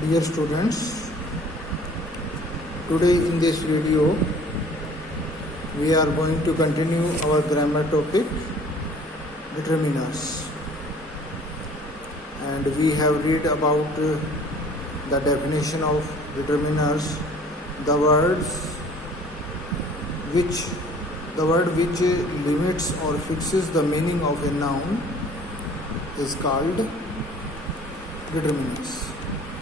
Dear students, today in this video we are going to continue our grammar topic determiners, and we have read about the definition of determiners. The word which limits or fixes the meaning of a noun is called determiners.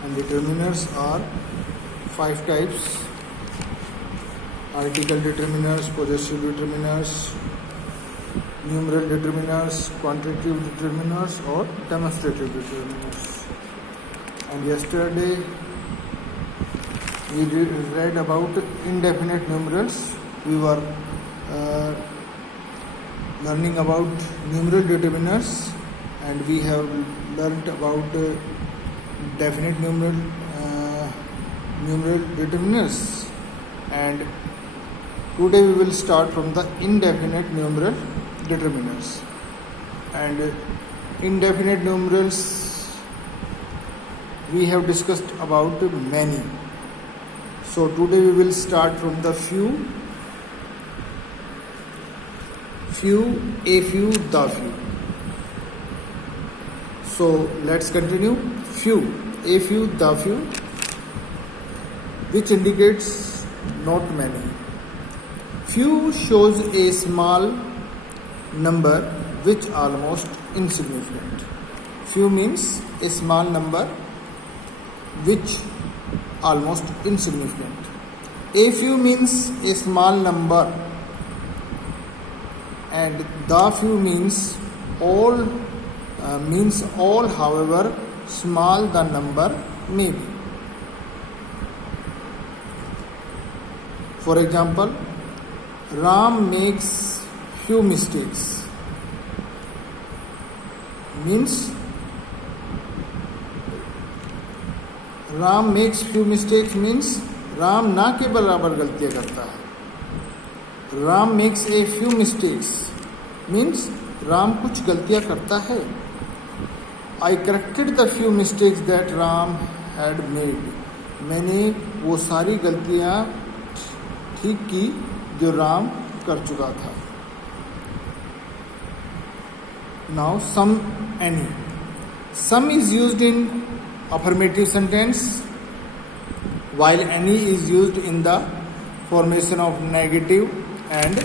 And determiners are 5 types: article determiners, possessive determiners, numeral determiners, quantitative determiners, or demonstrative determiners. And yesterday we read about indefinite numerals. We were learning about numeral determiners, and we have learnt about definite numeral determiners, and today we will start from the indefinite numeral determiners. And indefinite numerals we have discussed about many, so today we will start from the few, a few, the few. So let's continue. Few, a few, the few, which indicates not many. Few shows a small number which almost insignificant. Few means a small number which almost insignificant. A few means a small number, and the few means all, however small the number may be. For example, Ram makes few mistakes means Ram ना के बराबर गलतियां करता है. Ram makes a few mistakes means Ram कुछ गलतियां करता है. I corrected the few mistakes that Ram had made. मैंने वो सारी गलतियां ठीक की जो राम कर चुका था. Now some, any. Some is used in affirmative sentence, while any is used in the formation of negative and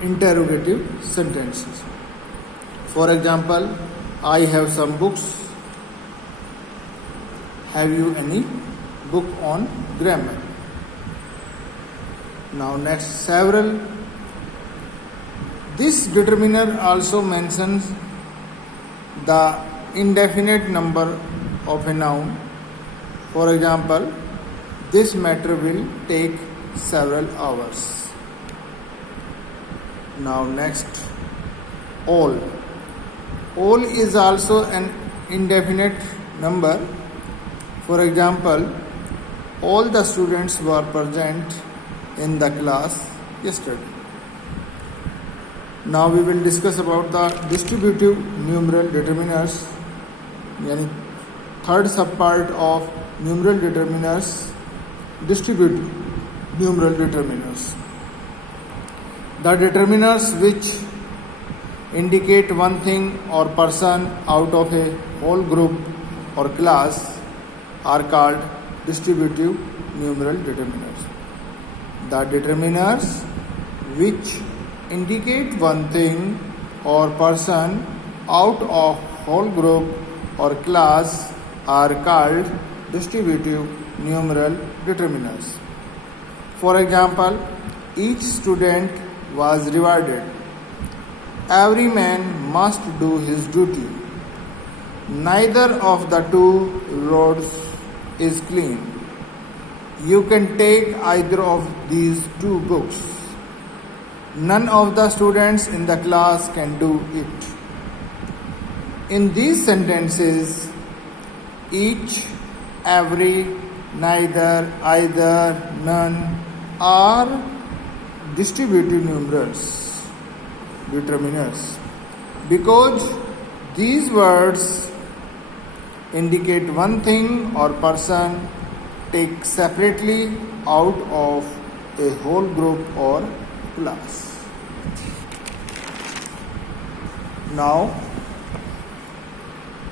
interrogative sentences. For example, I have some books. Have you any book on grammar? Now next, several. This determiner also mentions the indefinite number of a noun. For example, this matter will take several hours. Now next, all. All is also an indefinite number. For example, all the students were present in the class yesterday. Now we will discuss about the distributive numeral determiners, yani third subpart of numeral determiners, distributive numeral determiners. The determiners which indicate one thing or person out of a whole group or class are called distributive numeral determiners. The determiners which indicate one thing or person out of whole group or class are called distributive numeral determiners. For example, each student was rewarded. Every man must do his duty. Neither of the two roads is clean. You can take either of these two books. None of the students in the class can do it. In these sentences, each, every, neither, either, none are distributive numerals, determiners, because these words indicate one thing or person taken separately out of a whole group or class. Now,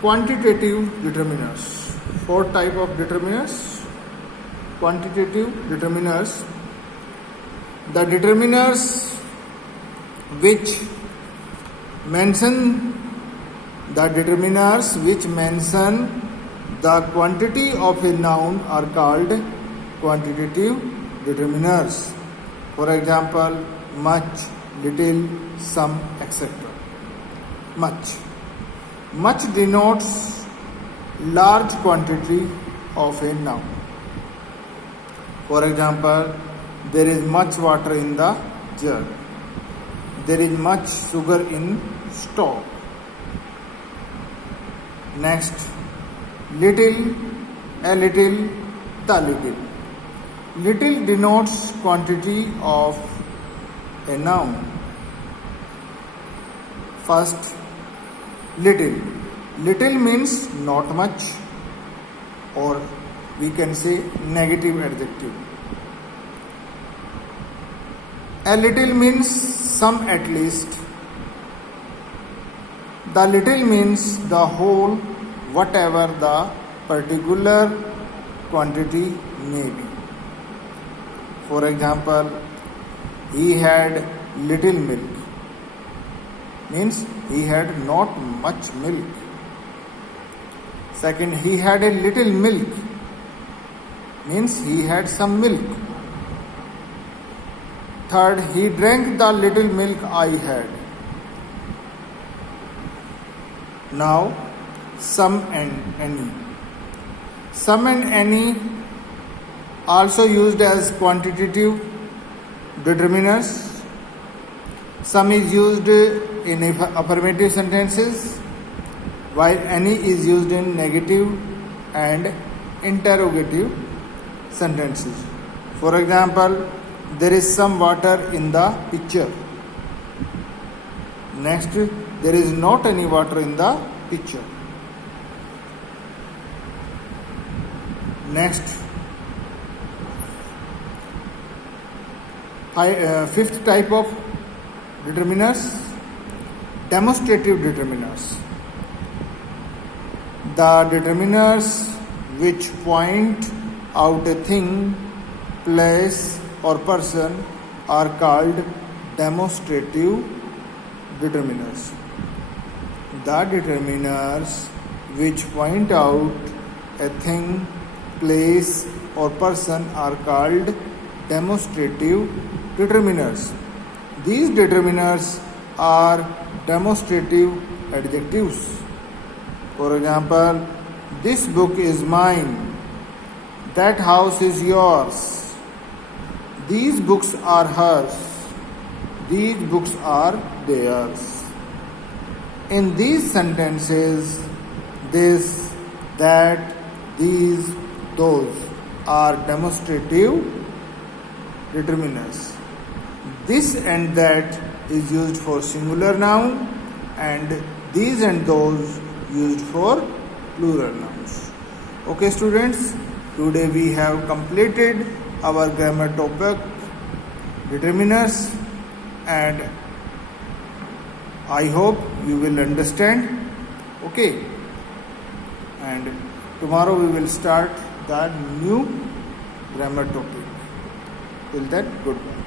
quantitative determiners. 4 type of determiners. Quantitative determiners. The determiners which mention the quantity of a noun are called quantitative determiners. For example, much, little, some, etc. Much denotes large quantity of a noun. For example, there is much water in the jug. There is much sugar in stock. Next, little, a little, the little. Little denotes quantity of a noun. First, little. Little means not much, or we can say negative adjective. A little means some at least. The little means the whole, whatever the particular quantity may be. For example, he had little milk, means he had not much milk. Second, he had a little milk, means he had some milk. Third, he drank the little milk I had. Now, some and any. Some and any also used as quantitative determiners. Some is used in affirmative sentences, while any is used in negative and interrogative sentences. For example, there is some water in the pitcher. Next, there is not any water in the pitcher. Next, fifth type of determiners, demonstrative determiners. The determiners which point out a thing, place, or person are called demonstrative determiners. The determiners which point out a thing, place, or person are called demonstrative determiners. These determiners are demonstrative adjectives. For example, this book is mine. That house is yours. These books are hers. These books are theirs. In these sentences, this, that, these, those are demonstrative determiners. This and that is used for singular noun, and these and those used for plural nouns. Okay, students, today we have completed our grammar topic, determiners, and I hope you will understand. Okay, and tomorrow we will start the new grammar topic. Till then, goodbye.